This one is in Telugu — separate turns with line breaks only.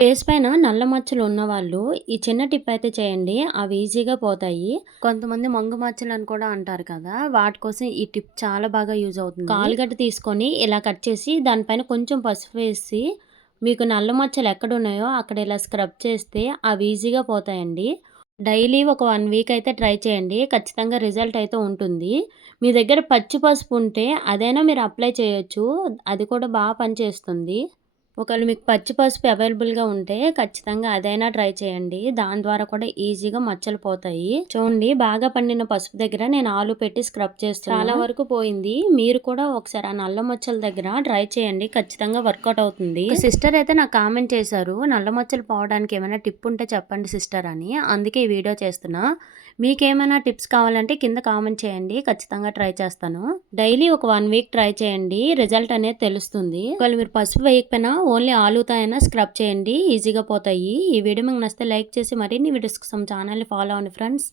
ఫేస్ పైన నల్ల మచ్చలు ఉన్నవాళ్ళు ఈ చిన్న టిప్ అయితే చేయండి. అవి ఈజీగా పోతాయి. కొంతమంది మంగు మచ్చలు అని కూడా అంటారు కదా వాటి కోసం ఈ టిప్ చాలా బాగా యూజ్ అవుతుంది. కాలుగడ్డ తీసుకొని ఇలా కట్ చేసి దానిపైన కొంచెం పసుపు వేసి మీకు నల్ల మచ్చలు ఎక్కడ ఉన్నాయో అక్కడ ఇలా స్క్రబ్ చేస్తే అవి ఈజీగా పోతాయండి. డైలీ ఒక వన్ వీక్ అయితే ట్రై చేయండి. ఖచ్చితంగా రిజల్ట్ అయితే ఉంటుంది. మీ దగ్గర పచ్చి పసుపు ఉంటే అదైనా మీరు అప్లై చేయొచ్చు. అది కూడా బాగా పనిచేస్తుంది. ఒకవేళ మీకు పచ్చి పసుపు అవైలబుల్గా ఉంటే ఖచ్చితంగా అదైనా ట్రై చేయండి. దాని ద్వారా కూడా ఈజీగా మచ్చలు పోతాయి. చూడండి బాగా పండిన పసుపు దగ్గర నేను ఆలు పెట్టి స్క్రబ్ చేస్తాను చాలా వరకు పోయింది. మీరు కూడా ఒకసారి ఆ నల్ల మచ్చల దగ్గర ట్రై చేయండి. ఖచ్చితంగా వర్కౌట్ అవుతుంది. సిస్టర్ అయితే నాకు కామెంట్ చేశారు నల్ల మచ్చలు పోవడానికి ఏమైనా టిప్ ఉంటే చెప్పండి సిస్టర్ అని. అందుకే ఈ వీడియో చేస్తున్నా. మీకేమైనా టిప్స్ కావాలంటే కింద కామెంట్ చేయండి. ఖచ్చితంగా ట్రై చేస్తాను. డైలీ ఒక వన్ వీక్ ట్రై చేయండి. రిజల్ట్ అనేది తెలుస్తుంది. ఒకవేళ మీరు పసుపు వేయకపోయినా ఓన్లీ ఆలుతో అయినా స్క్రబ్ చేయండి. ఈజీగా పోతాయి. ఈ వీడియో మీకు నచ్చితే లైక్ చేసి మరిన్ని వీడియోస్ కోసం ఛానల్ని ఫాలో అవ్వండి ఫ్రెండ్స్.